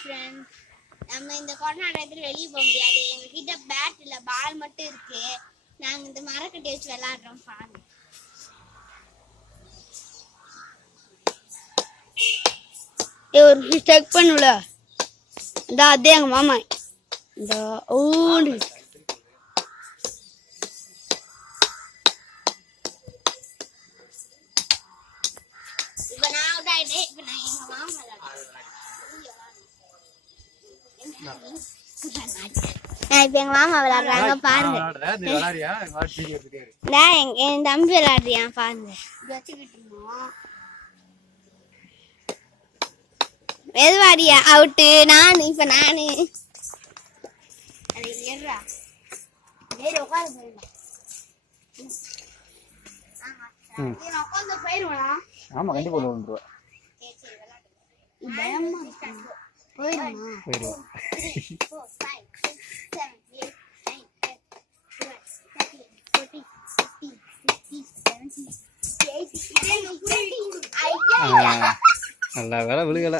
Friends, நம்ம இந்த corona டயத்துல வெளியே போக முடியாது. எங்ககிட்ட பேட் இல்ல, பால் மட்டும் இருக்கு. நாங்க இந்த மரக்கட்டை வச்சு விளையாடுறோம். பாருங்க. ஒரு செக் பண்ணுல இந்த அதே எங்க மாமா இந்த ஓடி இப்ப நான் அவுட் ஆயிட்டேன். இப்ப நான் எங்க மாமா விளையாடுறேன். இப்ப எங்க மாமா விளையாடுறாங்க பாருங்க. என் தம்பி விளையாடுறியான் பாருங்க. வச்சுக்கிட்டு இருந்தோம். மெதுவாடியா அவுட்டு. நானு இப்ப நானு உட்காந்து போயிருவா. ஆமா கண்டிப்பா போயிடுவா. நல்ல வேலை விழுகல.